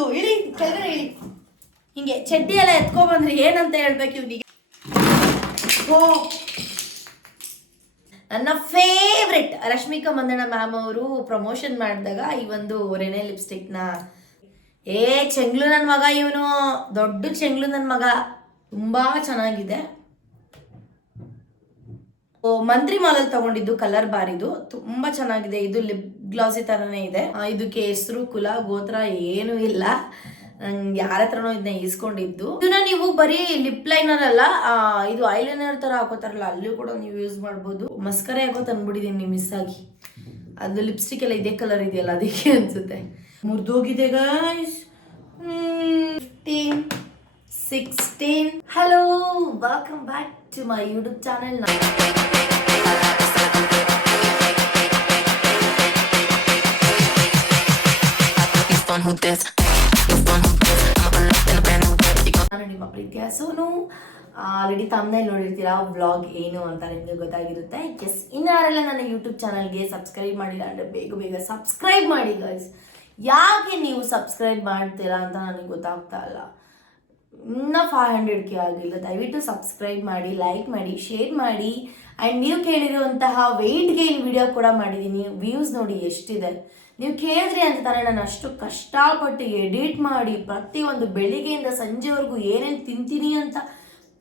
ಮುದ್ದು ಇಳಿ ಕೆಳಗಡೆ ಇಳಿ. ಹಿಂಗೆ ಚಡ್ಡಿ ಎಲ್ಲ ಎತ್ಕೊಬಂದ್ರಿ ಏನಂತ ಹೇಳ್ಬೇಕು ಇವನಿಗೆ. ಓ ನನ್ನ ಫೇವ್ರೆಟ್ ರಶ್ಮಿಕಾ ಮಂದಣ್ಣ ಮ್ಯಾಮ್ ಅವರು ಪ್ರಮೋಷನ್ ಮಾಡಿದಾಗ ಈ ಒಂದು ರೆನೆ ಲಿಪ್ಸ್ಟಿಕ್ನ ಚೆಂಗ್ಲು ನನ್ನ ಮಗ, ಇವನು ದೊಡ್ಡ ಚೆಂಗ್ಲು ನನ್ನ ಮಗ, ತುಂಬಾ ಚೆನ್ನಾಗಿದೆ. ಮಂತ್ರಿ ಮಾಲಲ್ಲಿ ತಗೊಂಡಿದ್ದು ಕಲರ್ ಬಾರಿದು, ತುಂಬಾ ಚೆನ್ನಾಗಿದೆ. ಇದು ಲಿಪ್ ಗ್ಲಾಸಿ ತರನೇ ಇದೆ. ಇದಕ್ಕೆ ಹೆಸರು ಕುಲ ಗೋತ್ರ ಏನು ಇಲ್ಲ, ನಂಗೆ ಯಾರ ಹತ್ರನೋ ಇದನ್ನ ಈಸ್ಕೊಂಡಿದ್ದು. ಇದನ್ನ ನೀವು ಬರೀ ಲಿಪ್ ಲೈನರ್ ಅಲ್ಲ, ಇದು ಐಲೈನರ್ ತರ ಹಾಕೋತಾರಲ್ಲ ಅಲ್ಲೂ ಕೂಡ ನೀವು ಯೂಸ್ ಮಾಡ್ಬೋದು. ಮಸ್ಕರೆ ಹಾಕೋ ತಂದ್ಬಿಟ್ಟಿದ್ದೀನಿ ಮಿಸ್ ಆಗಿ. ಅದು ಲಿಪ್ಸ್ಟಿಕ್ ಎಲ್ಲ ಇದೇ ಕಲರ್ ಇದೆಯಲ್ಲ ಅದಕ್ಕೆ ಅನ್ಸುತ್ತೆ. ಮುರಿದೋಗಿದೆ guys. 15 16. Hello, welcome back to my YouTube channel. ನಾನು ನಿಮ್ಮ ಪ್ರೀತಿಯ ಸೋನು. ಆಲ್ರೆಡಿ ತಮ್ಮನೇಲಿ ನೋಡಿರ್ತೀರಾ ವ್ಲಾಗ್ ಏನು ಅಂತ ನಿಮಗೆ ಗೊತ್ತಾಗಿರುತ್ತೆ. ಎಸ್, ಇನ್ನಾರೆಲ್ಲ ನನ್ನ ಯೂಟ್ಯೂಬ್ ಚಾನಲ್ಗೆ ಸಬ್ಸ್ಕ್ರೈಬ್ ಮಾಡಿಲ್ಲ ಅಂದರೆ ಬೇಗ ಬೇಗ ಸಬ್ಸ್ಕ್ರೈಬ್ ಮಾಡಿ ಗೈಸ್. ಯಾಕೆ ನೀವು ಸಬ್ಸ್ಕ್ರೈಬ್ ಮಾಡ್ತೀರಾ ಅಂತ ನನಗೆ ಗೊತ್ತಾಗ್ತಾ ಇಲ್ಲ. ಇನ್ನೂ 500K ಆಗಿಲ್ಲ. ದಯವಿಟ್ಟು ಸಬ್ಸ್ಕ್ರೈಬ್ ಮಾಡಿ, ಲೈಕ್ ಮಾಡಿ, ಶೇರ್ ಮಾಡಿ. ಆ್ಯಂಡ್ ನೀವು ಕೇಳಿರುವಂತಹ ವೆಯ್ಟ್ ಗೇನ್ ವಿಡಿಯೋ ಕೂಡ ಮಾಡಿದ್ದೀನಿ. ವ್ಯೂಸ್ ನೋಡಿ ಎಷ್ಟಿದೆ. ನೀವು ಕೇಳಿದ್ರಿ ಅಂತ ತಾನೇ ನಾನು ಅಷ್ಟು ಕಷ್ಟಪಟ್ಟು ಎಡಿಟ್ ಮಾಡಿ ಪ್ರತಿಯೊಂದು ಬೆಳಿಗ್ಗೆಯಿಂದ ಸಂಜೆವರೆಗೂ ಏನೇನು ತಿಂತೀನಿ ಅಂತ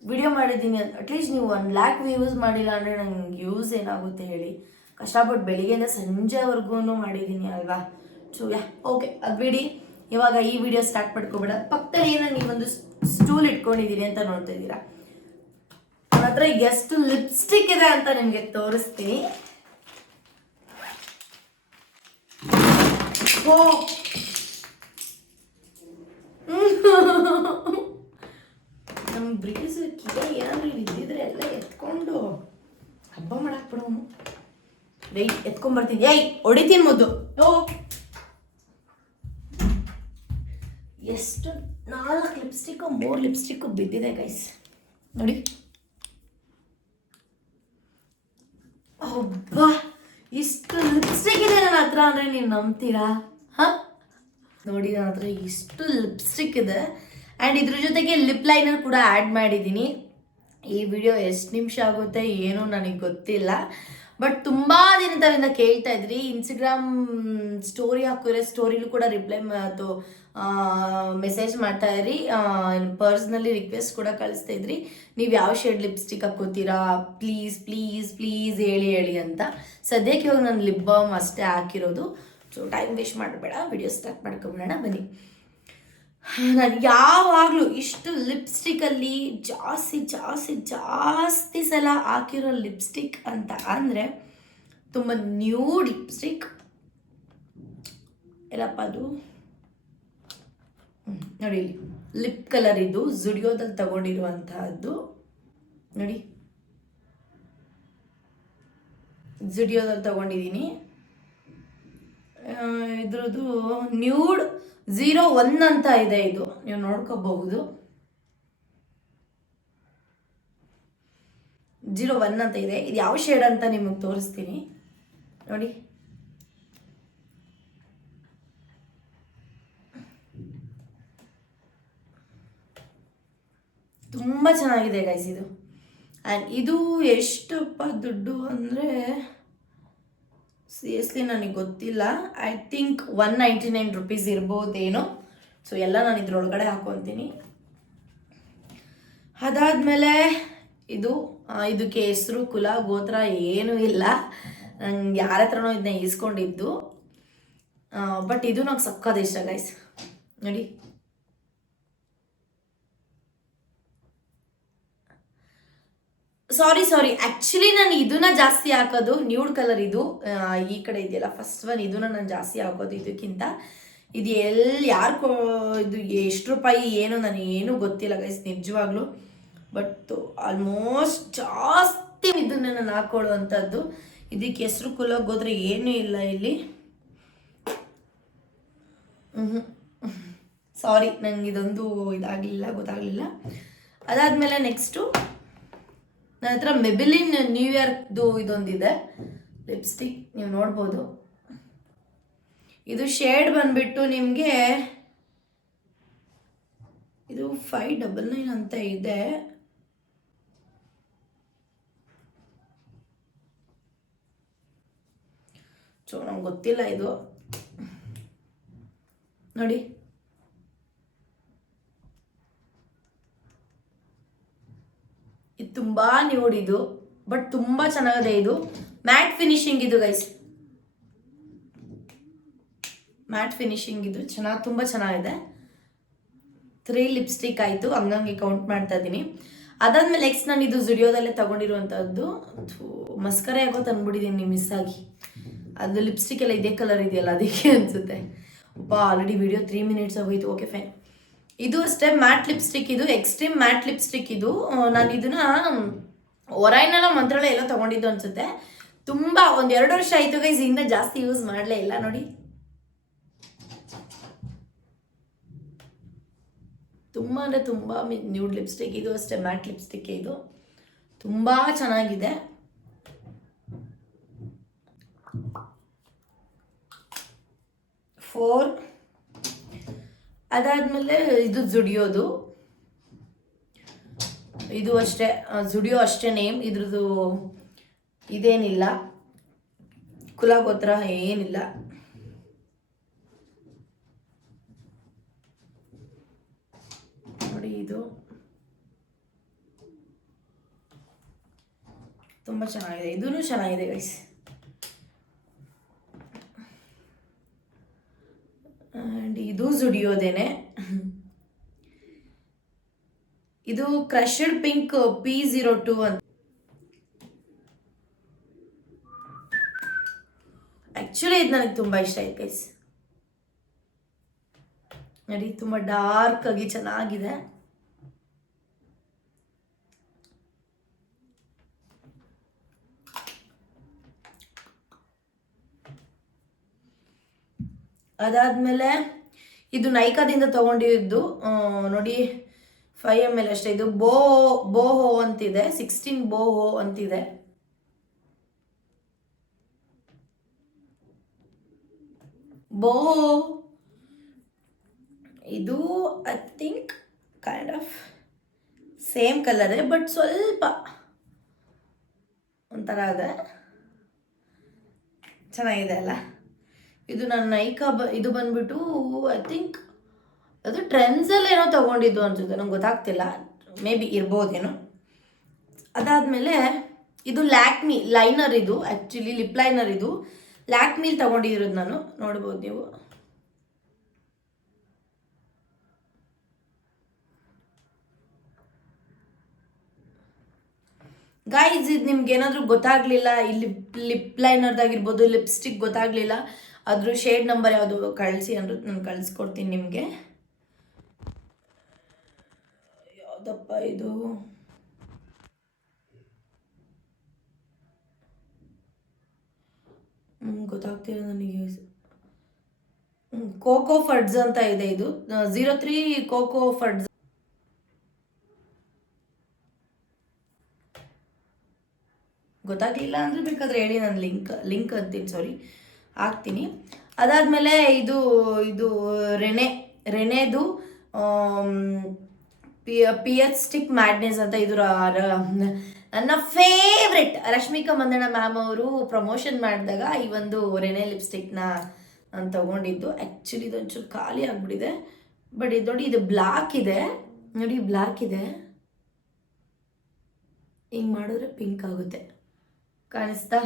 ವಿಡಿಯೋ ಮಾಡಿದ್ದೀನಿ. ಅಟ್ಲೀಸ್ಟ್ ನೀವು 1 lakh ವ್ಯೂಸ್ ಮಾಡಿಲ್ಲ ಅಂದರೆ ನಂಗೆ ಯೂಸ್ ಏನಾಗುತ್ತೆ ಹೇಳಿ. ಕಷ್ಟಪಟ್ಟು ಬೆಳಿಗ್ಗೆಯಿಂದ ಸಂಜೆವರೆಗೂ ಮಾಡಿದ್ದೀನಿ ಅಲ್ವಾ. ಸೊ ಓಕೆ, ಅದು ಬಿಡಿ. ಇವಾಗ ಈ ವಿಡಿಯೋ ಸ್ಟಾರ್ಟ್ ಮಾಡ್ಕೊಬೇಡ. ಪಕ್ಕದಲ್ಲಿ ಏನೋ ನೀವೊಂದು ಸ್ಟೂಲ್ ಇಟ್ಕೊಂಡಿದ್ದೀನಿ ಅಂತ ನೋಡ್ತಾ ಇದ್ದೀರಾ. ನನ್ನ ಹತ್ರ ಎಷ್ಟು ಲಿಪ್ಸ್ಟಿಕ್ ಇದೆ ಅಂತ ನಿಮಗೆ ತೋರಿಸ್ತೀನಿ. ಓ ನಮ್ಮ ಬ್ರೀಸ್ ಕಿದೆ ಏನಾದ್ರು ಇದ್ದಿದ್ರೆ ಎಲ್ಲ ಎತ್ಕೊಂಡು ಹಬ್ಬ ಮಾಡಾಕ್ಬಿಡೋನು. ರೈಟ್, ಎತ್ಕೊಂಡ್ಬರ್ತೀನಿ. ಹೊಡಿತೀನಿ ಮುದ್ದು. ಎಷ್ಟು 4 ಲಿಪ್ಸ್ಟಿಕ್ಕು 3 ಲಿಪ್ಸ್ಟಿಕ್ಕು ಬಿದ್ದಿದೆ ಗೈಸ್ ನೋಡಿ. ಒಬ್ಬ ಇಷ್ಟು ಲಿಪ್ಸ್ಟಿಕ್ ಇದೆ ನನ್ನ ಹತ್ರ ಅಂದರೆ ನೀವು ನಂಬ್ತೀರಾ? ನೋಡಿ, ನನ್ನ ಹತ್ರ ಇಷ್ಟು ಲಿಪ್ಸ್ಟಿಕ್ ಇದೆ. ಆ್ಯಂಡ್ ಇದ್ರ ಜೊತೆಗೆ ಲಿಪ್ ಲೈನರ್ ಕೂಡ ಆ್ಯಡ್ ಮಾಡಿದ್ದೀನಿ. ಈ ವಿಡಿಯೋ ಎಷ್ಟು ನಿಮಿಷ ಆಗುತ್ತೆ ಏನೋ ನನಗೆ ಗೊತ್ತಿಲ್ಲ. ಬಟ್ ತುಂಬ ದಿನದಿಂದ ಕೇಳ್ತಾ ಇದ್ರಿ. ಇನ್ಸ್ಟಾಗ್ರಾಮ್ ಸ್ಟೋರಿ ಹಾಕಿದ್ರೆ ಸ್ಟೋರಿಲೂ ಕೂಡ ರಿಪ್ಲೈ ಅಥವಾ ಮೆಸೇಜ್ ಮಾಡ್ತಾ ಇದ್ರಿ. ಪರ್ಸ್ನಲಿ ರಿಕ್ವೆಸ್ಟ್ ಕೂಡ ಕಳಿಸ್ತಾ ಇದ್ರಿ, ನೀವು ಯಾವ ಶೇಡ್ ಲಿಪ್ಸ್ಟಿಕ್ ಹಾಕೋತೀರಾ ಪ್ಲೀಸ್ ಪ್ಲೀಸ್ ಪ್ಲೀಸ್ ಹೇಳಿ ಅಂತ. ಸದ್ಯಕ್ಕೆ ಇವಾಗ ನಾನು ಲಿಪ್ ಬಾಮ್ ಅಷ್ಟೇ ಹಾಕಿರೋದು. ಸೊ ಟೈಮ್ ವೇಸ್ಟ್ ಮಾಡಬೇಡ, ವಿಡಿಯೋ ಸ್ಟಾರ್ಟ್ ಮಾಡ್ಕೊಬಿಡೋಣ ಬನ್ನಿ. ನಾನು ಯಾವಾಗಲೂ ಇಷ್ಟು ಲಿಪ್ಸ್ಟಿಕ್ಕಲ್ಲಿ ಜಾಸ್ತಿ ಸಲ ಹಾಕಿರೋ ಲಿಪ್ಸ್ಟಿಕ್ ಅಂತ ಅಂದರೆ ತುಂಬ ನ್ಯೂಡ್ ಲಿಪ್ಸ್ಟಿಕ್. ಎಲ್ಲಪ್ಪ ಅದು ನೋಡಿ, ಇಲ್ಲಿ ಲಿಪ್ ಕಲರ್ ಇದು ಜುಡಿಯೋದಲ್ಲಿ ತಗೊಂಡಿರುವಂತಹದ್ದು ನೋಡಿ. ಜುಡಿಯೋದಲ್ಲಿ ತಗೊಂಡಿದ್ದೀನಿ. ಇದ್ರದ್ದು ನ್ಯೂಡ್ 01 ಅಂತ ಇದೆ. ಇದು ನೀವು ನೋಡ್ಕೋಬಹುದು. 01 ಅಂತ ಇದೆ. ಇದು ಯಾವ ಶೇಡ್ ಅಂತ ನಿಮಗೆ ತೋರಿಸ್ತೀನಿ ನೋಡಿ. ತುಂಬ ಚೆನ್ನಾಗಿದೆ ಗೈಸ್ ಇದು. ಆ್ಯಂಡ್ ಇದು ಎಷ್ಟಪ್ಪ ದುಡ್ಡು ಅಂದರೆ ಸೀರಿಯಸ್ಲಿ ನನಗೆ ಗೊತ್ತಿಲ್ಲ. I think 199 rupees ಇರ್ಬೋದೇನೋ. ಸೊ ಎಲ್ಲ ನಾನು ಇದ್ರೊಳಗಡೆ ಹಾಕೊತೀನಿ. ಅದಾದಮೇಲೆ ಇದಕ್ಕೆ ಹೆಸರು ಕುಲ ಗೋತ್ರ ಏನೂ ಇಲ್ಲ, ನಂಗೆ ಯಾರ ಹತ್ರನೋ ಇದನ್ನ ಈಸ್ಕೊಂಡಿದ್ದು. ಬಟ್ ಇದು ನಂಗೆ ಸಕ್ಕದ ಇಷ್ಟ ಗೈಸ್ ನೋಡಿ. ಸಾರಿ ಆ್ಯಕ್ಚುಲಿ ನಾನು ಇದನ್ನ ಜಾಸ್ತಿ ಹಾಕೋದು ನ್ಯೂಡ್ ಕಲರ್. ಇದು ಈ ಕಡೆ ಇದೆಯಲ್ಲ ಫಸ್ಟ್ ಒನ್, ಇದನ್ನ ನಾನು ಜಾಸ್ತಿ ಹಾಕೋದು ಇದಕ್ಕಿಂತ. ಇದು ಇದು ಎಷ್ಟು ರೂಪಾಯಿ ಏನೋ ನನಗೇನು ಗೊತ್ತಿಲ್ಲ ಗೈಸ್ ನಿಜವಾಗ್ಲೂ. ಬಟ್ ಆಲ್ಮೋಸ್ಟ್ ಜಾಸ್ತಿ ಇದನ್ನ ನಾನು ಹಾಕೊಳ್ಳುವಂಥದ್ದು. ಇದಕ್ಕೆ ಹೆಸರು ಕುಲ ಗೋತ್ರ ಏನೂ ಇಲ್ಲ ಇಲ್ಲಿ. ಸಾರಿ, ನಂಗೆ ಇದೊಂದು ಗೊತ್ತಾಗಲಿಲ್ಲ. ಅದಾದಮೇಲೆ ನೆಕ್ಸ್ಟು ನನ್ನ ಹತ್ರ ಮೆಬಿಲಿನ್ ನ್ಯೂ ಇಯರ್ದು ಇದೊಂದಿದೆ ಲಿಪ್ಸ್ಟಿಕ್, ನೀವು ನೋಡ್ಬೋದು. ಇದು ಶೇಡ್ ಬಂದ್ಬಿಟ್ಟು ನಿಮಗೆ ಇದು 599 ಅಂತ ಇದೆ. ಸೊ ನಂಗೆ ಗೊತ್ತಿಲ್ಲ ಇದು ನೋಡಿ. ಇದು ತುಂಬಾ ನ್ಯೂಡ್ ಇದು, ಬಟ್ ತುಂಬಾ ಚೆನ್ನಾಗಿದೆ. ಇದು ಮ್ಯಾಟ್ ಫಿನಿಶಿಂಗ್ ಇದು ಗೈಸ್, ಮ್ಯಾಟ್ ಫಿನಿಶಿಂಗ್ ಇದು ತುಂಬ ಚೆನ್ನಾಗಿದೆ. 3 ಲಿಪ್ಸ್ಟಿಕ್ ಆಯಿತು, ಹಂಗಂಗೆ ಕೌಂಟ್ ಮಾಡ್ತಾ ಇದ್ದೀನಿ. ಅದಾದ್ಮೇಲೆ ನೆಕ್ಸ್ಟ್ ನಾನು ಇದು ಜುಡಿಯೋದಲ್ಲೇ ತಗೊಂಡಿರುವಂಥದ್ದು. ಮಸ್ಕರೆ ಆಗೋ ತಂದ್ಬಿಟ್ಟಿದ್ದೀನಿ ಮಿಸ್ ಆಗಿ. ಅದು ಲಿಪ್ಸ್ಟಿಕ್ ಎಲ್ಲ ಇದೇ ಕಲರ್ ಇದೆಯಲ್ಲ ಅದಕ್ಕೆ ಅನಿಸುತ್ತೆ. ಆಲ್ರೆಡಿ ವಿಡಿಯೋ 3 ಮಿನಿಟ್ಸ್ ಆಗೋಯ್ತು. Okay fine. ಇದು ಅಷ್ಟೇ ಮ್ಯಾಟ್ ಲಿಪ್ಸ್ಟಿಕ್, ಇದು ಎಕ್ಸ್ಟ್ರೀಮ್ ಮ್ಯಾಟ್ ಲಿಪ್ಸ್ಟಿಕ್. ಇದು ನಾನು ಇದನ್ನ ಒರೈನಲ್ಲ ಮಂತ್ರಾಲಯ ಎಲ್ಲ ತಗೊಂಡಿದ್ದು ಅನ್ಸುತ್ತೆ. ತುಂಬ 1-2 ವರ್ಷ ಆಯಿತು ಗೈಸ್, ಇಂದ ಜಾಸ್ತಿ ಯೂಸ್ ಮಾಡಲೇ ಇಲ್ಲ. ನೋಡಿ ತುಂಬ ಅಂದರೆ ತುಂಬ ನ್ಯೂಡ್ ಲಿಪ್ಸ್ಟಿಕ್. ಇದು ಅಷ್ಟೇ ಮ್ಯಾಟ್ ಲಿಪ್ಸ್ಟಿಕ್, ಇದು ತುಂಬ ಚೆನ್ನಾಗಿದೆ. ಅದಾದಮೇಲೆ ಇದು ಜುಡಿಯೋದು, ಇದು ಅಷ್ಟೇ ಜುಡಿಯೋ ಅಷ್ಟೇ ನೇಮ್. ಇದ್ರದ್ದು ಇದೇನಿಲ್ಲ, ಕುಲಗೋತ್ರ ಏನಿಲ್ಲ. ನೋಡಿ ಇದು ತುಂಬ ಚೆನ್ನಾಗಿದೆ, ಇದೂ ಚೆನ್ನಾಗಿದೆ ಗೈಸ್. ಆ್ಯಂಡ್ ಇದು ಜುಡಿಯೋದೇನೆ. ಇದು ಕ್ರಶ್ಡ್ ಪಿಂಕ್ P02 ಅಂತ. ಆ್ಯಕ್ಚುಲಿ ಇದು ನನಗೆ ತುಂಬ ಇಷ್ಟ ಆಯ್ತು ಗೈಸ್. ನೋಡಿ ತುಂಬ ಡಾರ್ಕ್ ಆಗಿ ಚೆನ್ನಾಗಿದೆ. ಅದಾದಮೇಲೆ ಇದು ನೈಕಾದಿಂದ ತಗೊಂಡಿದ್ದು ನೋಡಿ, 5 ml ಅಷ್ಟೇ. ಇದು ಬೋಹೋ ಅಂತಿದೆ, 16 ಬೋಹೋ ಅಂತಿದೆ. ಬೋಹೋ ಇದು I think kind of same ಕಲರೇ, ಬಟ್ ಸ್ವಲ್ಪ ಒಂಥರ ಇದೆ. ಚೆನ್ನಾಗಿದೆ ಅಲ್ಲ. ಇದು ನನ್ನ ನೈಕಾ ಇದು ಬಂದ್ಬಿಟ್ಟು ಐ ಥಿಂಕ್ ಅದು ಟ್ರೆಂಡ್ಸಲ್ಲಿ ಏನೋ ತೊಗೊಂಡಿದ್ದು ಅನ್ಸುತ್ತೆ, ನಂಗೆ ಗೊತ್ತಾಗ್ತಿಲ್ಲ, ಮೇ ಬಿ ಇರ್ಬೋದೇನೋ. ಅದಾದಮೇಲೆ ಇದು ಲ್ಯಾಕ್ಮಿ ಲೈನರ್, ಇದು ಆ್ಯಕ್ಚುಲಿ ಲಿಪ್ ಲೈನರ್. ಇದು ಲ್ಯಾಕ್ಮಿಲಿ ತೊಗೊಂಡಿರೋದು ನಾನು, ನೋಡ್ಬೋದು ನೀವು. ಗಾಯ್ಸ್ ಇದು ನಿಮ್ಗೆ ಏನಾದರೂ ಗೊತ್ತಾಗಲಿಲ್ಲ, ಇಲ್ಲಿ ಲಿಪ್ ಲೈನರ್ದಾಗಿರ್ಬೋದು, ಲಿಪ್ಸ್ಟಿಕ್ ಗೊತ್ತಾಗಲಿಲ್ಲ, ಅದ್ರ ಶೇಡ್ ನಂಬರ್ ಯಾವುದು ಕಳಿಸಿ ಅಂದ್ರೆ ನಾನು ಕಳಿಸ್ಕೊಡ್ತೀನಿ ನಿಮಗೆ. ಯಾವುದಪ್ಪ ಇದು, ಗೊತ್ತಾಗ್ತಿಲ್ಲ ನನಗೆ. ಕೋಕೋ ಫಡ್ಸ್ ಅಂತ ಇದೆ, ಇದು 03 ಕೋಕೋ ಫಡ್ಸ್. ಗೊತ್ತಾಗಲಿಲ್ಲ ಅಂದರೆ ಬೇಕಾದರೆ ಹೇಳಿ, ನಾನು ಲಿಂಕ್ ಅಂತೀನಿ, ಸಾರಿ ಹಾಕ್ತೀನಿ. ಅದಾದಮೇಲೆ ಇದು ರೆನೆದು ಪಿಯರ್ ಸ್ಟಿಕ್ ಮ್ಯಾಡ್ನೆಸ್ ಅಂತ. ಇದು ನನ್ನ ಫೇವ್ರೆಟ್ ರಶ್ಮಿಕಾ ಮಂದಣ್ಣ ಮ್ಯಾಮ್ ಅವರು ಪ್ರಮೋಷನ್ ಮಾಡಿದಾಗ ಈ ಒಂದು ರೆನೆ ಲಿಪ್ಸ್ಟಿಕ್ನ ನಾನು ತಗೊಂಡಿದ್ದು. ಆ್ಯಕ್ಚುಲಿ ಇದು ಒಂಚೂರು ಖಾಲಿ ಆಗಿಬಿಟ್ಟಿದೆ, ಬಟ್ ಇದು ನೋಡಿ, ಇದು ಬ್ಲ್ಯಾಕ್ ಇದೆ ನೋಡಿ, ಬ್ಲ್ಯಾಕ್ ಇದೆ. ಹಿಂಗೆ ಮಾಡಿದ್ರೆ ಪಿಂಕ್ ಆಗುತ್ತೆ, ಕಾಣಿಸ್ತಾ?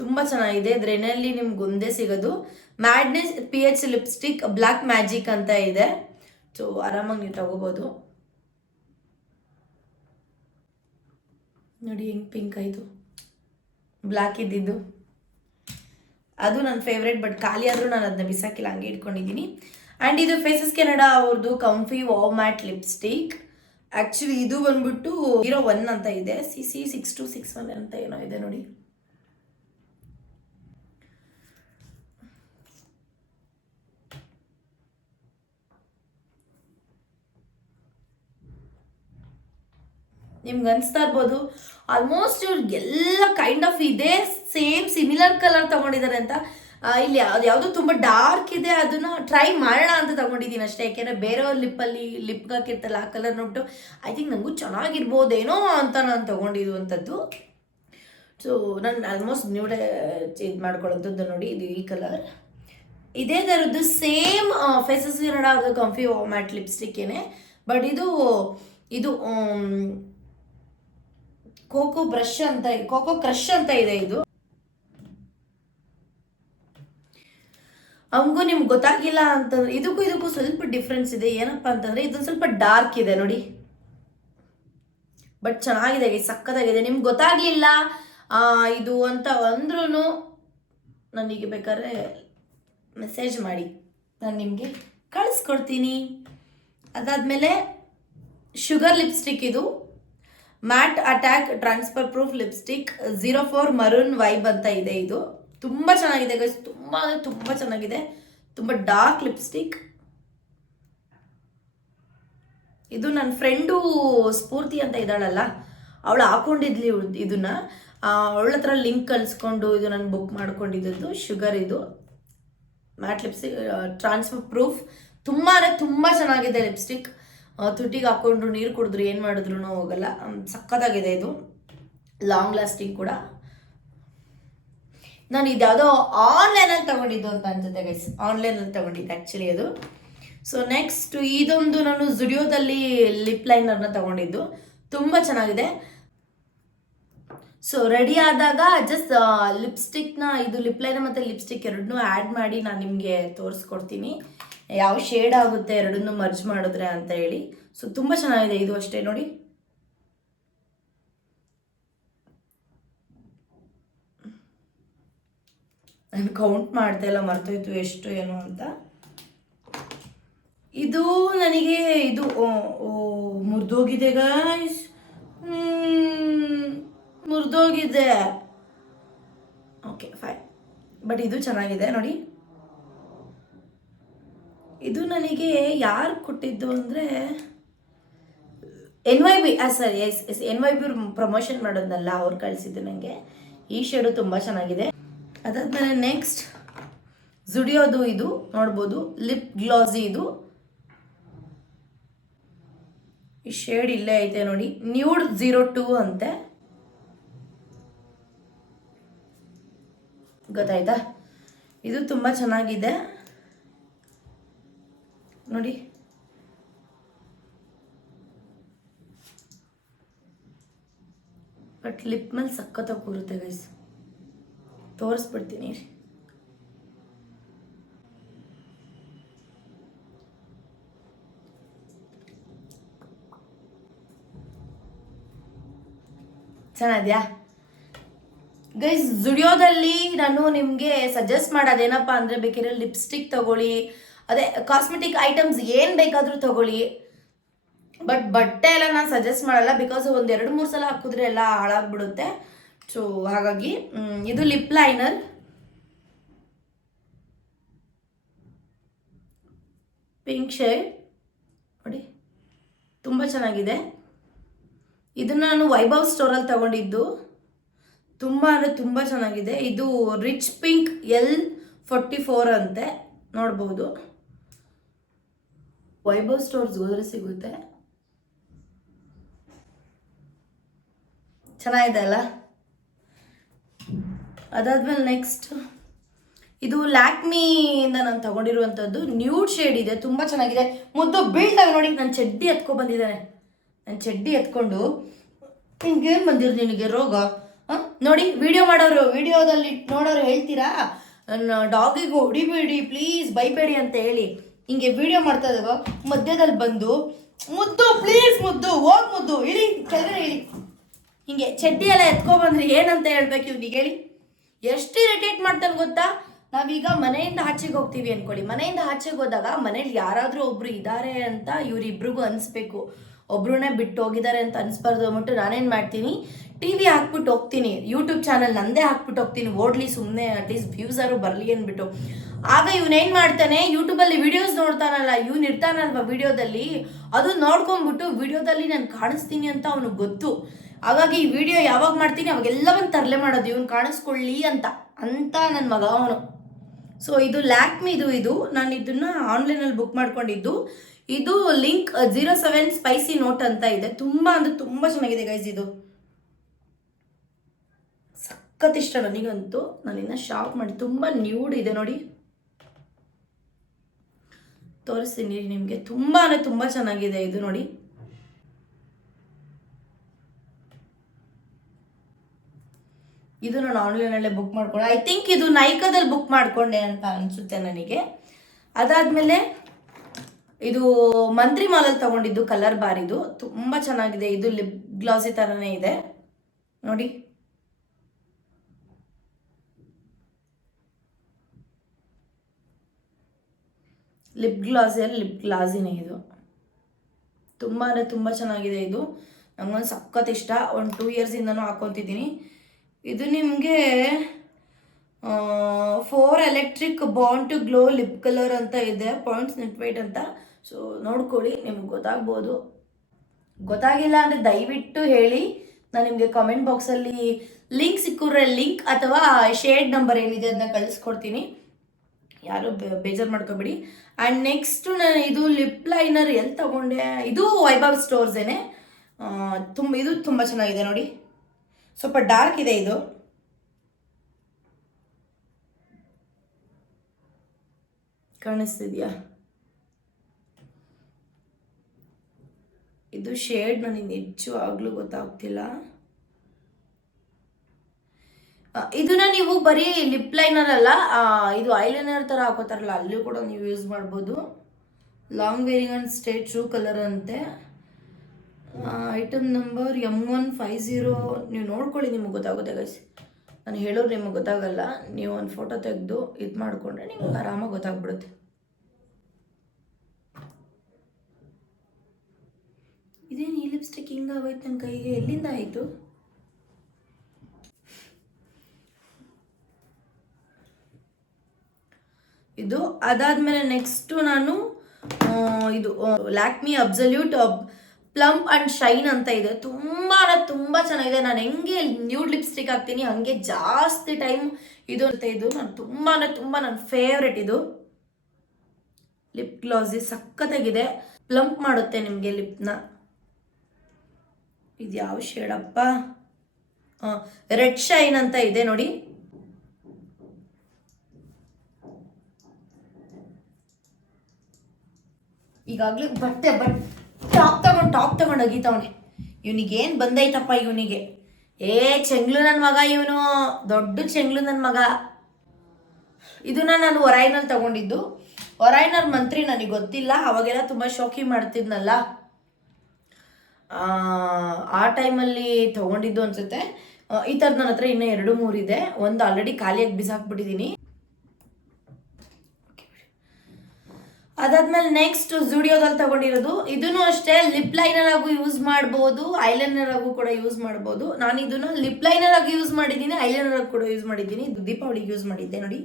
ತುಂಬ ಚೆನ್ನಾಗಿದೆ. ರೆನಲ್ಲಿ ನಿಮ್ಗೆ ಒಂದೇ ಸಿಗೋದು, madness PH lipstick black magic ಅಂತ ಇದೆ. ಸೊ ಆರಾಮಾಗಿ ನೀವು ತಗೋಬೋದು. ನೋಡಿ ಹೆಂಗೆ ಪಿಂಕ್ ಆಯಿತು, ಬ್ಲ್ಯಾಕ್ ಇದ್ದಿದ್ದು. ಅದು ನನ್ನ ಫೇವ್ರೇಟ್, ಬಟ್ ಖಾಲಿ ಆದರೂ ನಾನು ಅದನ್ನ ಬಿಸಾಕಿಲ್ಲ, ಹಂಗೆ ಇಟ್ಕೊಂಡಿದ್ದೀನಿ. ಆ್ಯಂಡ್ ಇದು ಫೇಸಸ್ ಕೆನಡಾ ಅವ್ರದ್ದು ಕಂಫಿ ವಾವ್ ಮ್ಯಾಟ್ ಲಿಪ್ಸ್ಟಿಕ್. ಆ್ಯಕ್ಚುಲಿ ಇದು ಬಂದ್ಬಿಟ್ಟು 01 ಅಂತ ಇದೆ, CC6261 ಅಂತ ಏನೋ ಇದೆ ನೋಡಿ. ನಿಮ್ಗೆ ಅನಿಸ್ತಾ ಇರ್ಬೋದು ಆಲ್ಮೋಸ್ಟ್ ಇವ್ರಿಗೆಲ್ಲ ಕೈಂಡ್ ಆಫ್ ಇದೇ ಸೇಮ್ ಸಿಮಿಲರ್ ಕಲರ್ ತೊಗೊಂಡಿದ್ದಾರೆ ಅಂತ. ಇಲ್ಲಿ ಅದು ಯಾವುದೋ ತುಂಬ ಡಾರ್ಕ್ ಇದೆ, ಅದನ್ನ ಟ್ರೈ ಮಾಡೋಣ ಅಂತ ತಗೊಂಡಿದ್ದೀನಿ ಅಷ್ಟೇ. ಯಾಕೆಂದರೆ ಬೇರೆಯವ್ರ ಲಿಪ್ಗೆ ಹಾಕಿರ್ತಲ್ಲ ಆ ಕಲರ್ ನೋಡ್ಬಿಟ್ಟು ಐ ಥಿಂಕ್ ನನಗೂ ಚೆನ್ನಾಗಿರ್ಬೋದೇನೋ ಅಂತ ನಾನು ತೊಗೊಂಡಿರುವಂಥದ್ದು. ಸೊ ನಾನು ಆಲ್ಮೋಸ್ಟ್ ನ್ಯೂಡೇ ಇದು ಮಾಡ್ಕೊಳ್ಳೋಂಥದ್ದು ನೋಡಿ, ಇದು ಈ ಕಲರ್. ಇದೇ ಥರದ್ದು ಸೇಮ್ ಫೇಸಸ್ ಇರೋಣ ಅವ್ರದ್ದು ಕಂಫಿ ಮ್ಯಾಟ್ ಲಿಪ್ಸ್ಟಿಕ್ಕೇನೆ, ಬಟ್ ಇದು ಕೋಕೋ ಕ್ರಶ್ ಅಂತ ಇದೆ. ಇದು ಹಂಗೂ ನಿಮ್ಗೆ ಗೊತ್ತಾಗಿಲ್ಲ ಅಂತಂದ್ರೆ ಇದಕ್ಕೂ ಸ್ವಲ್ಪ ಡಿಫ್ರೆನ್ಸ್ ಇದೆ. ಏನಪ್ಪ ಅಂತಂದ್ರೆ ಇದೊಂದು ಸ್ವಲ್ಪ ಡಾರ್ಕ್ ಇದೆ ನೋಡಿ, ಬಟ್ ಚೆನ್ನಾಗಿದೆ, ಸಕ್ಕತ್ತಾಗಿದೆ. ನಿಮ್ಗೆ ಗೊತ್ತಾಗ್ಲಿಲ್ಲ ಇದು ಅಂತ ಅಂದ್ರೂ ನನಗೆ ಬೇಕಾದ್ರೆ ಮೆಸೇಜ್ ಮಾಡಿ, ನಾನು ನಿಮಗೆ ಕಳಿಸ್ಕೊಡ್ತೀನಿ. ಅದಾದಮೇಲೆ ಶುಗರ್ ಲಿಪ್ಸ್ಟಿಕ್, ಇದು mat attack transfer proof lipstick 04 maroon vibe ಅಂತ ಇದೆ. ಇದು ತುಂಬ ಚೆನ್ನಾಗಿದೆ ಗೈಸ್, ತುಂಬ ಚೆನ್ನಾಗಿದೆ, ತುಂಬ ಡಾರ್ಕ್ ಲಿಪ್ಸ್ಟಿಕ್. ಇದು ನನ್ನ ಫ್ರೆಂಡು ಸ್ಫೂರ್ತಿ ಅಂತ ಇದ್ದಾಳಲ್ಲ, ಅವಳು ಹಾಕೊಂಡಿದ್ಲಿ ಇದನ್ನ, ಅವಳ ಹತ್ರ ಲಿಂಕ್ ಕಳಿಸ್ಕೊಂಡು ಇದು ನಾನು ಬುಕ್ ಮಾಡ್ಕೊಂಡಿದ್ದು. ಶುಗರ್ ಇದು ಮ್ಯಾಟ್ ಲಿಪ್ಸ್ಟಿಕ್ ಟ್ರಾನ್ಸ್ಫರ್ ಪ್ರೂಫ್, ತುಂಬ ಚೆನ್ನಾಗಿದೆ ಲಿಪ್ಸ್ಟಿಕ್. ತುಟಿಗೆ ಹಾಕೊಂಡ್ರು ನೀರು ಕುಡಿದ್ರು ಏನು ಮಾಡಿದ್ರು ಹೋಗಲ್ಲ, ಸಕ್ಕತ್ತಾಗಿದೆ. ಇದು ಲಾಂಗ್ ಲಾಸ್ಟಿಂಗ್ ಕೂಡ. ನಾನು ಇದ್ಯಾವುದೋ ಆನ್ಲೈನಲ್ಲಿ ತಗೊಂಡಿದ್ದು ಅಂತ ಅನ್ಸುತ್ತೆ ಗೈಸ್, ಆನ್ಲೈನಲ್ಲಿ ತಗೊಂಡಿದ್ದೆ ಆ್ಯಕ್ಚುಲಿ ಅದು. ಸೊ ನೆಕ್ಸ್ಟ್ ಇದೊಂದು ನಾನು ಜುಡಿಯೋದಲ್ಲಿ ಲಿಪ್ ಲೈನರ್ನ ತಗೊಂಡಿದ್ದು, ತುಂಬ ಚೆನ್ನಾಗಿದೆ. ಸೊ ರೆಡಿ ಆದಾಗ ಜಸ್ಟ್ ಲಿಪ್ಸ್ಟಿಕ್ನ, ಇದು ಲಿಪ್ ಲೈನರ್ ಮತ್ತು ಲಿಪ್ಸ್ಟಿಕ್ ಎರಡನ್ನೂ ಆ್ಯಡ್ ಮಾಡಿ ನಾನು ನಿಮಗೆ ತೋರಿಸ್ಕೊಡ್ತೀನಿ ಯಾವ ಶೇಡ್ ಆಗುತ್ತೆ ಎರಡನ್ನೂ ಮರ್ಜ್ ಮಾಡಿದ್ರೆ ಅಂತ ಹೇಳಿ. ಸೊ ತುಂಬ ಚೆನ್ನಾಗಿದೆ ಇದು ಅಷ್ಟೇ ನೋಡಿ. ನಾನು ಕೌಂಟ್ ಮಾಡ್ತಾ ಇಲ್ಲ, ಮರ್ತೋಯ್ತು ಎಷ್ಟು ಏನು ಅಂತ. ಇದು ನನಗೆ ಇದು ಮುರಿದೋಗಿದೆ ಗಾಯ್ಸ್, ಮುರಿದೋಗಿದೆ. ಓಕೆ ಫೈನ್, ಬಟ್ ಇದು ಚೆನ್ನಾಗಿದೆ ನೋಡಿ. ಇದು ನನಗೆ ಯಾರು ಕೊಟ್ಟಿದ್ದು ಅಂದರೆ NYB, ಸರಿ ಎಸ್ NYB ಪ್ರಮೋಷನ್ ಮಾಡೋದಲ್ಲ, ಅವ್ರು ಕಳಿಸಿದ್ದು ನನಗೆ. ಈ ಶೇಡು ತುಂಬ ಚೆನ್ನಾಗಿದೆ. ಅದಾದಮೇಲೆ ನೆಕ್ಸ್ಟ್ ಜುಡಿಯೋದು, ಇದು ನೋಡ್ಬೋದು ಲಿಪ್ ಗ್ಲಾಸಿ. ಇದು ಈ ಶೇಡ್ ಇಲ್ಲೇ ಐತೆ ನೋಡಿ, ನ್ಯೂಡ್ 02 ಅಂತೆ, ಗೊತ್ತಾಯ್ತಾ? ಇದು ತುಂಬ ಚೆನ್ನಾಗಿದೆ ನೋಡಿ. ಬಟ್ ಲಿಪ್ ಮೇಲೆ ಸಖತ್ತಾಗಿ ಕೂರುತ್ತೆ ಗೈಸ್, ತೋರಿಸ್ಬಿಡ್ತೀನಿ. ಚೆನ್ನಾಗಿದ್ಯಾ ಗೈಸ್? ಜುಡಿಯೋದಲ್ಲಿ ನಾನು ನಿಮಗೆ ಸಜೆಸ್ಟ್ ಮಾಡೋದೇನಪ್ಪ ಅಂದರೆ, ಬೇಕಿದ್ರೆ ಲಿಪ್ಸ್ಟಿಕ್ ತಗೊಳ್ಳಿ, ಅದೇ ಕಾಸ್ಮೆಟಿಕ್ ಐಟಮ್ಸ್ ಏನು ಬೇಕಾದರೂ ತಗೊಳ್ಳಿ, ಬಟ್ ಬಟ್ಟೆ ಎಲ್ಲ ನಾನು ಸಜೆಸ್ಟ್ ಮಾಡಲ್ಲ, ಬಿಕಾಸ್ ಒಂದು 2-3 ಸಲ ಹಾಕಿದ್ರೆ ಎಲ್ಲ ಹಾಳಾಗ್ಬಿಡುತ್ತೆ. ಸೊ ಹಾಗಾಗಿ ಇದು ಲಿಪ್ ಲೈನರ್, ಪಿಂಕ್ ಶೇಡ್ ನೋಡಿ, ತುಂಬ ಚೆನ್ನಾಗಿದೆ. ಇದನ್ನು ನಾನು ವೈಭವ್ ಸ್ಟೋರಲ್ಲಿ ತಗೊಂಡಿದ್ದು, ತುಂಬ ಅಂದರೆ ತುಂಬ ಚೆನ್ನಾಗಿದೆ. ಇದು ರಿಚ್ ಪಿಂಕ್ L44 ಅಂತೆ, ನೋಡ್ಬೋದು. ವೈಭವ್ ಸ್ಟೋರ್ಸ್ ಹೋದ್ರೆ ಸಿಗುತ್ತೆ. ಚೆನ್ನಾಗಿದೆ ಅಲ್ಲ? ಅದಾದ್ಮೇಲೆ ನೆಕ್ಸ್ಟ್ ಇದು ಲ್ಯಾಕ್ಮಿಯಿಂದ ನಾನು ತಗೊಂಡಿರುವಂಥದ್ದು, ನ್ಯೂಡ್ ಶೇಡ್ ಇದೆ, ತುಂಬ ಚೆನ್ನಾಗಿದೆ. ಮುದ್ದು ಬೀಳ್ತಾವೆ ನೋಡಿ. ನನ್ನ ಚಡ್ಡಿ ಎತ್ಕೊಂಡು ಬಂದಿದ್ದಾನೆ, ನನ್ನ ಚಡ್ಡಿ ಎತ್ಕೊಂಡು ಹಿಂಗೇನು ಬಂದಿರು ನಿನಗೆ ರೋಗ? ನೋಡಿ ವಿಡಿಯೋದಲ್ಲಿ ನೋಡೋರು ಹೇಳ್ತೀರಾ ನನ್ನ ಡಾಗಿಗೆ ಹೊಡಿಬೇಡಿ ಪ್ಲೀಸ್, ಬೈಬೇಡಿ ಅಂತ ಹೇಳಿ. ಹಿಂಗೆ ವಿಡಿಯೋ ಮಾಡ್ತಾ ಇದ್ದಾಗ ಮಧ್ಯದಲ್ಲಿ ಬಂದು ಮುದ್ದು ಪ್ಲೀಸ್, ಮುದ್ದು ಹೋಗಿ, ಮುದ್ದು ಇಳಿ ಕೆಳಗಡೆ ಇಳಿ, ಹಿಂಗೆ ಚಡ್ಡಿ ಎಲ್ಲ ಎತ್ಕೊಬಂದ್ರೆ ಏನಂತ ಹೇಳ್ಬೇಕು ಇವ್ನಿಗೆ ಹೇಳಿ? ಎಷ್ಟು ಇರಿಟೇಟ್ ಮಾಡ್ತಾನೆ ಗೊತ್ತಾ? ನಾವೀಗ ಮನೆಯಿಂದ ಆಚೆಗೆ ಹೋಗ್ತೀವಿ ಅನ್ಕೊಳ್ಳಿ, ಮನೆಯಿಂದ ಆಚೆಗೆ ಹೋದಾಗ ಮನೇಲಿ ಯಾರಾದರೂ ಒಬ್ರು ಇದ್ದಾರೆ ಅಂತ ಇವರಿಬ್ರಿಗೂ ಅನಿಸ್ಬೇಕು, ಒಬ್ರನ್ನೇ ಬಿಟ್ಟು ಹೋಗಿದ್ದಾರೆ ಅಂತ ಅನಿಸ್ಬಾರ್ದು ಅಂದ್ಬಿಟ್ಟು ನಾನೇನು ಮಾಡ್ತೀನಿ, TV ಹಾಕ್ಬಿಟ್ಟು ಹೋಗ್ತೀನಿ, ಯೂಟ್ಯೂಬ್ ಚಾನಲ್ ನಂದೇ ಹಾಕ್ಬಿಟ್ಟು ಹೋಗ್ತೀನಿ, ಓಡ್ಲಿ ಸುಮ್ಮನೆ ಅಟ್ಲೀಸ್ಟ್ ವ್ಯೂಸಾರು ಬರಲಿ ಅಂದ್ಬಿಟ್ಟು. ಆಗ ಇವನೇನು ಮಾಡ್ತಾನೆ, ಯೂಟ್ಯೂಬಲ್ಲಿ ವೀಡಿಯೋಸ್ ನೋಡ್ತಾನಲ್ಲ, ಇವನು ಇರ್ತಾನಲ್ವ ವೀಡಿಯೋದಲ್ಲಿ, ಅದು ನೋಡ್ಕೊಂಡ್ಬಿಟ್ಟು ವೀಡಿಯೋದಲ್ಲಿ ನಾನು ಕಾಣಿಸ್ತೀನಿ ಅಂತ ಅವನಿಗೆ ಗೊತ್ತು. ಹಾಗಾಗಿ ಈ ವಿಡಿಯೋ ಯಾವಾಗ ಮಾಡ್ತೀನಿ ಅವಾಗೆಲ್ಲ ಒಂದು ತರಲೆ ಮಾಡೋದು, ಇವನು ಕಾಣಿಸ್ಕೊಳ್ಳಿ ಅಂತ ನನ್ನ ಮಗ ಅವನು. ಸೊ ಇದು ಲ್ಯಾಕ್ಮಿ ಇದು ನಾನು ಇದನ್ನ ಆನ್ಲೈನಲ್ಲಿ ಬುಕ್ ಮಾಡ್ಕೊಂಡಿದ್ದು. ಇದು ಲಿಂಕ್ 07 ಸ್ಪೈಸಿ ನೋಟ್ ಅಂತ ಇದೆ. ತುಂಬ ಅಂದರೆ ತುಂಬ ಚೆನ್ನಾಗಿದೆ ಗೈಸ್. ಇದು ಸಖತ್ ಇಷ್ಟ ನನಗಂತೂ. ನಾನಿನ್ನ ಶಾಪ್ ಮಾಡಿ. ತುಂಬ ನ್ಯೂಡ್ ಇದೆ ನೋಡಿ, ತೋರಿಸ್ತೀನಿ ನಿಮಗೆ. ತುಂಬ ಅಂದರೆ ತುಂಬ ಚೆನ್ನಾಗಿದೆ ಇದು ನೋಡಿ. ಇದು ನಾನು ಆನ್ಲೈನಲ್ಲೇ ಬುಕ್ ಮಾಡ್ಕೊಂಡೆ. ಐ ಥಿಂಕ್ ಇದು ನೈಕಾದಲ್ಲಿ ಬುಕ್ ಮಾಡಿಕೊಂಡೆ ಅಂತ ಅನಿಸುತ್ತೆ ನನಗೆ. ಅದಾದಮೇಲೆ ಇದು ಮಂತ್ರಿ ಮಾಲಲ್ಲಿ ತಗೊಂಡಿದ್ದು ಕಲರ್ ಬಾರ್. ಇದು ತುಂಬ ಚೆನ್ನಾಗಿದೆ. ಇದು ಲಿಪ್ ಗ್ಲಾಸಿ ಥರನೇ ಇದೆ ನೋಡಿ. ಲಿಪ್ ಗ್ಲಾಸಿನೇ ಇದು. ತುಂಬ ಅಂದರೆ ತುಂಬ ಚೆನ್ನಾಗಿದೆ ಇದು. ನಂಗೊಂದು ಸಖತ್ ಇಷ್ಟ. ಒಂದು 2 ಇಯರ್ಸಿಂದನೂ ಹಾಕೊತಿದ್ದೀನಿ. ಇದು ನಿಮಗೆ 4 electric bond to glow lip colour ಅಂತ ಇದೆ, ಪಾಯಿಂಟ್ಸ್ ನೆಟ್ ವೈಟ್ ಅಂತ. ಸೊ ನೋಡ್ಕೊಳ್ಳಿ, ನಿಮ್ಗೆ ಗೊತ್ತಾಗ್ಬೋದು. ಗೊತ್ತಾಗಿಲ್ಲ ಅಂದರೆ ದಯವಿಟ್ಟು ಹೇಳಿ. ನಾನು ನಿಮಗೆ ಕಾಮೆಂಟ್ ಬಾಕ್ಸಲ್ಲಿ ಲಿಂಕ್ ಸಿಕ್ಕಿದ್ರೆ ಲಿಂಕ್ ಅಥವಾ ಶೇಡ್ ನಂಬರ್ ಏನಿದೆ ಅದನ್ನ ಕಳಿಸ್ಕೊಡ್ತೀನಿ. ಯಾರು ಬೇಜಾರು ಮಾಡ್ಕೊಬೇಡಿ. ಆ್ಯಂಡ್ ನೆಕ್ಸ್ಟು ನಾನು ಇದು ಲಿಪ್ ಲೈನರ್ ಎಲ್ಲಿ ತಗೊಂಡೆ, ಇದು ವೈಭವ್ ಸ್ಟೋರ್ಸೇನೆ. ಇದು ತುಂಬ ಚೆನ್ನಾಗಿದೆ ನೋಡಿ. ಸ್ವಲ್ಪ ಡಾರ್ಕ್ ಇದೆ ಇದು. ಕಾಣಿಸ್ತಿದ್ಯಾ? ಇದು ಶೇಡ್ ನನಗೆ ನಿಜವಾಗ್ಲೂ ಗೊತ್ತಾಗ್ತಿಲ್ಲ. ಇದನ್ನ ನೀವು ಬರೀ ಲಿಪ್ ಲೈನರ್ ಅಲ್ಲ, ಇದು ಐಲೈನರ್ ಥರ ಹಾಕೋತಾರಲ್ಲ ಅಲ್ಲೂ ಕೂಡ ನೀವು ಯೂಸ್ ಮಾಡ್ಬೋದು. Long wearing and stay true colour ಅಂತೆ. Item number M150. ನೀವು ನೋಡ್ಕೊಳ್ಳಿ, ನಿಮಗೆ ಗೊತ್ತಾಗುತ್ತೆ ಗೈಸ್. ನಾನು ಹೇಳೋರು ನಿಮಗೆ ಗೊತ್ತಾಗಲ್ಲ. ನೀವು ಒಂದು ಫೋಟೋ ತೆಗೆದು ಇದು ಮಾಡಿಕೊಂಡ್ರೆ ನಿಮ್ಗೆ ಆರಾಮಾಗಿ ಗೊತ್ತಾಗ್ಬಿಡುತ್ತೆ. ಇದೇನು ಈ ಲಿಪ್ಸ್ಟಿಕ್ ಹಿಂಗಾಗೋಯ್ತು ನನ್ನ ಕೈಗೆ? ಎಲ್ಲಿಂದ ಆಯಿತು? ಇದು ಅದಾದಮೇಲೆ ನೆಕ್ಸ್ಟು ನಾನು ಇದು Lakme absolute plump and shine ಅಂತ ಇದೆ. ತುಂಬ ಚೆನ್ನಾಗಿದೆ. ನಾನು ಹೆಂಗೆ ನ್ಯೂಡ್ ಲಿಪ್ಸ್ಟಿಕ್ ಹಾಕ್ತೀನಿ ಹಾಗೆ ಜಾಸ್ತಿ ಟೈಮ್ ಇದು ಅಂತ. ಇದು ನಾನು ತುಂಬ ನನ್ನ ಫೇವ್ರೆಟ್. ಇದು ಲಿಪ್ ಗ್ಲಾಸಿ ಸಖತ್ತಾಗಿದೆ. ಪ್ಲಂಪ್ ಮಾಡುತ್ತೆ ನಿಮಗೆ ಲಿಪ್ನ. ಇದು ಯಾವ ಶೇಡಪ್ಪ? ರೆಡ್ ಶೈನ್ ಅಂತ ಇದೆ ನೋಡಿ. ಈಗಾಗಲೇ ಟಾಪ್ ತಗೊಂಡು ಅಗೀತವನೆ. ಇವನಿಗೇನು ಬಂದೈತಪ್ಪ ಇವನಿಗೆ. ಚೆಂಗ್ಲು ನನ್ನ ಮಗ ಇವನು, ದೊಡ್ಡ ಚೆಂಗ್ಲು ನನ್ನ ಮಗ. ಇದನ್ನ ನಾನು ಒರೈನಲ್ಲಿ ತಗೊಂಡಿದ್ದು. ಒರೈನರ್ ಮಂತ್ರಿ ನನಗೆ ಗೊತ್ತಿಲ್ಲ. ಅವಾಗೆಲ್ಲ ತುಂಬ ಶೋಕಿ ಮಾಡ್ತಿದ್ನಲ್ಲ, ಆ ಟೈಮಲ್ಲಿ ತಗೊಂಡಿದ್ದು ಅನ್ಸುತ್ತೆ. ಈ ಥರದ್ದು ನನ್ನ ಹತ್ರ ಇನ್ನೂ 2-3 ಇದೆ. ಒಂದು ಆಲ್ರೆಡಿ ಖಾಲಿಯಾಗಿ ಬಿಸಾಕ್ಬಿಟ್ಟಿದ್ದೀನಿ. ಅದಾದ್ಮೇಲೆ ನೆಕ್ಸ್ಟ್ ಜುಡಿಯೋದಲ್ಲಿ ತಗೊಂಡಿರೋದು. ಇದನ್ನು ಅಷ್ಟೇ ಲಿಪ್ ಲೈನರ್ ಆಗು ಯೂಸ್ ಮಾಡ್ಬೋದು, ಐಲೈನರ್ ಆಗು ಕೂಡ ಯೂಸ್ ಮಾಡ್ಬೋದು. ನಾನು ಇದನ್ನು ಲಿಪ್ ಲೈನರ್ ಆಗಿ ಯೂಸ್ ಮಾಡಿದ್ದೀನಿ, ಐಲೈನರ್ ಆಗಿ ಕೂಡ ಯೂಸ್ ಮಾಡಿದ್ದೀನಿ. ದೀಪಾವಳಿಗೆ ಯೂಸ್ ಮಾಡಿದ್ದೆ ನೋಡಿ.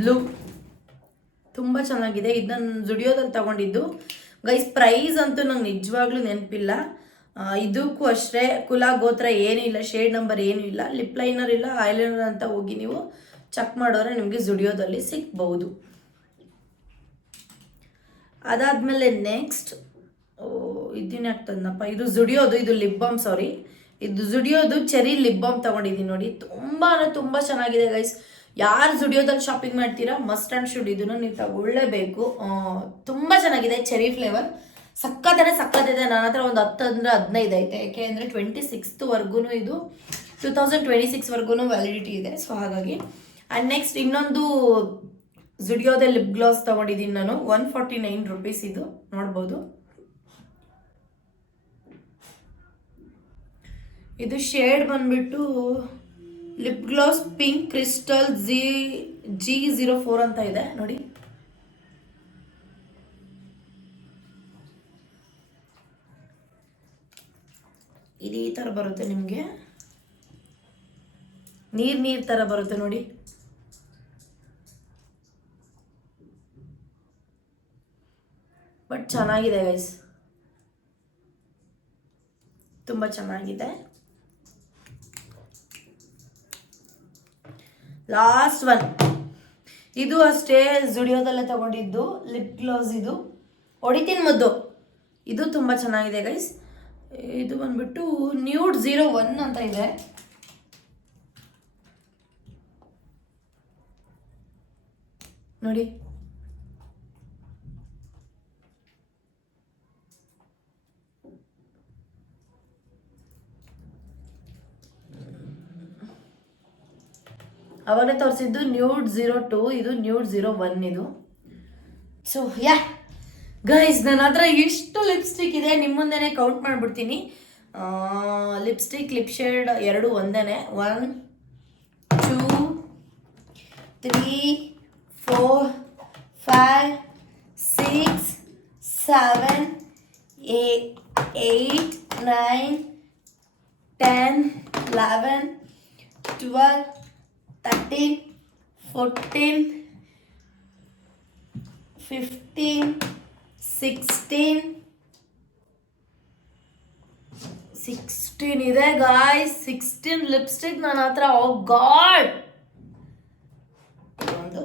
ಬ್ಲೂ ತುಂಬ ಚೆನ್ನಾಗಿದೆ. ಇದನ್ನ ಜುಡಿಯೋದಲ್ಲಿ ತಗೊಂಡಿದ್ದು ಗೈಸ್. ಪ್ರೈಸ್ ಅಂತೂ ನಂಗೆ ನಿಜವಾಗ್ಲೂ ನೆನಪಿಲ್ಲ. ಇದಕ್ಕೂ ಅಷ್ಟೇ ಕುಲ ಗೋತ್ರ ಏನೂ ಇಲ್ಲ, ಶೇಡ್ ನಂಬರ್ ಏನೂ ಇಲ್ಲ, ಲಿಪ್ ಲೈನರ್ ಇಲ್ಲ, ಐಲೈನರ್ ಅಂತ ಹೋಗಿ ನೀವು ಚೆಕ್ ಮಾಡೋರೆ ನಿಮಗೆ ಜುಡಿಯೋದಲ್ಲಿ ಸಿಗ್ಬಹುದು. ಅದಾದಮೇಲೆ ನೆಕ್ಸ್ಟ್ ಇದನ್ನ ಆಗ್ತದನಪ್ಪ, ಇದು ಜುಡಿಯೋದು. ಇದು ಲಿಪ್ ಬಾಮ್, ಸಾರಿ, ಇದು ಜುಡಿಯೋದು ಚೆರಿ ಲಿಪ್ ಬಾಮ್ ತಗೊಂಡಿದ್ದೀನಿ ನೋಡಿ. ತುಂಬ ಚೆನ್ನಾಗಿದೆ ಗೈಸ್. ಯಾರು ಜುಡಿಯೋದಲ್ಲಿ ಶಾಪಿಂಗ್ ಮಾಡ್ತೀರಾ ಮಸ್ಟ್ ಆ್ಯಂಡ್ ಶುಡ್ ಇದನ್ನು ನೀವು ತಗೊಳ್ಳೇಬೇಕು. ತುಂಬ ಚೆನ್ನಾಗಿದೆ. ಚೆರಿ ಫ್ಲೇವರ್ ಸಕ್ಕತ್ತಿದೆ. ನನ್ನ ಹತ್ರ ಒಂದು 10-15 ಐತೆ. ಯಾಕೆ ಅಂದರೆ 26ವರೆಗೂ ಇದು 2026ವರೆಗೂ ವ್ಯಾಲಿಡಿಟಿ ಇದೆ. ಸೊ ಹಾಗಾಗಿ. ಆ್ಯಂಡ್ ನೆಕ್ಸ್ಟ್ ಇನ್ನೊಂದು ಜುಡಿಯೋದ ಲಿಪ್ ಗ್ಲಾಸ್ ತಗೊಂಡಿದ್ದೀನಿ ನಾನು. 149 ರುಪೀಸ್ ಇದು ನೋಡ್ಬೋದು. ಇದು ಶೇಡ್ ಬಂದ್ಬಿಟ್ಟು lip glass pink crystal G04 ಅಂತ ಇದೆ ನೋಡಿ. ಇದು ಈ ಥರ ಬರುತ್ತೆ ನಿಮಗೆ, ನೀರ್ ಥರ ಬರುತ್ತೆ ನೋಡಿ. ಬಟ್ ಚೆನ್ನಾಗಿದೆ ಗೈಸ್, ತುಂಬ ಚೆನ್ನಾಗಿದೆ. Last one. ಇದು ಅಷ್ಟೇ ಜುಡಿಯೋದಲ್ಲೇ ತಗೊಂಡಿದ್ದು ಲಿಪ್ ಗ್ಲೋಸ್. ಇದು ಹೊಡಿತೀನಿ ಮುದ್ದು. ಇದು ತುಂಬ ಚೆನ್ನಾಗಿದೆ ಗೈಸ್. ಇದು ಬಂದ್ಬಿಟ್ಟು ನ್ಯೂಡ್ 01 ಅಂತ ಇದೆ. ನೋಡಿ, ಅವಾಗಲೇ ತೋರಿಸಿದ್ದು ನ್ಯೂಡ್ 02, ಇದು ನ್ಯೂಡ್ 01 ಇದು. ಸೊ ಯಾ ಗೈಸ್, ನನ್ನ ಹತ್ರ ಎಷ್ಟು ಲಿಪ್ಸ್ಟಿಕ್ ಇದೆ ನಿಮ್ಮ ಮುಂದೆನೇ ಕೌಂಟ್ ಮಾಡಿಬಿಡ್ತೀನಿ. ಲಿಪ್ಸ್ಟಿಕ್ ಲಿಪ್ ಶೇಡ್ ಎರಡು ಒಂದೇ. 1 2 3 4 5 6 7 8 9 10 11 12 13 14 15 16 ಇದೆ ಗಾಯ್ಸ್. 16 ಲಿಪ್ಸ್ಟಿಕ್ ನನ್ನ ಹತ್ರ. ಓ ಗಾಡ್. ಒಂದು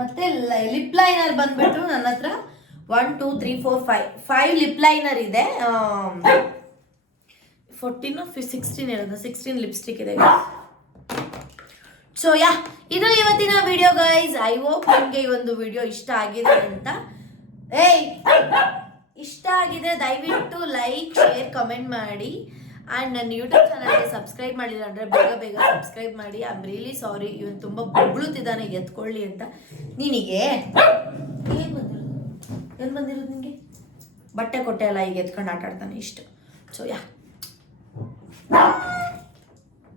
ಮತ್ತೆ ಲಿಪ್ ಲೈನರ್ ಬಂದ್ಬಿಟ್ಟು ನನ್ನ ಹತ್ರ 1 2 3 4 5 ಲಿಪ್ ಲೈನರ್ ಇದೆ. 14 16 ಇರೋದು, 16 ಲಿಪ್ಸ್ಟಿಕ್ ಇದೆ. ಸೊ ಯಾ, ಇದು ಇವತ್ತಿನ ವಿಡಿಯೋ ಗೈಸ್. ಐ ಹೋಪ್ ನಿಮಗೆ ಈ ಒಂದು ವಿಡಿಯೋ ಇಷ್ಟ ಆಗಿದೆ ಅಂತ. ಇಷ್ಟ ಆಗಿದ್ರೆ ದಯವಿಟ್ಟು ಲೈಕ್, ಶೇರ್, ಕಮೆಂಟ್ ಮಾಡಿ. ಆ್ಯಂಡ್ ನನ್ನ ಯೂಟ್ಯೂಬ್ ಚಾನಲ್ಗೆ ಸಬ್ಸ್ಕ್ರೈಬ್ ಮಾಡಿಲ್ಲ ಅಂದರೆ ಬೇಗ ಸಬ್ಸ್ಕ್ರೈಬ್ ಮಾಡಿ. ಐ ಆಮ್ ರಿಯಲಿ ಸಾರಿ, ಇವನು ತುಂಬ ಬೊಗಳುತ್ತಿದ್ದಾನೆ ಎತ್ಕೊಳ್ಳಿ ಅಂತ. ನಿನಗೆ ಏನು ಬಂದಿರೋದು ನಿನಗೆ? ಬಟ್ಟೆ ಕೊಟ್ಟೆ ಅಲ್ಲ, ಈಗ ಎತ್ಕೊಂಡು ಆಟ ಆಡ್ತಾನೆ ಇಷ್ಟು. So yeah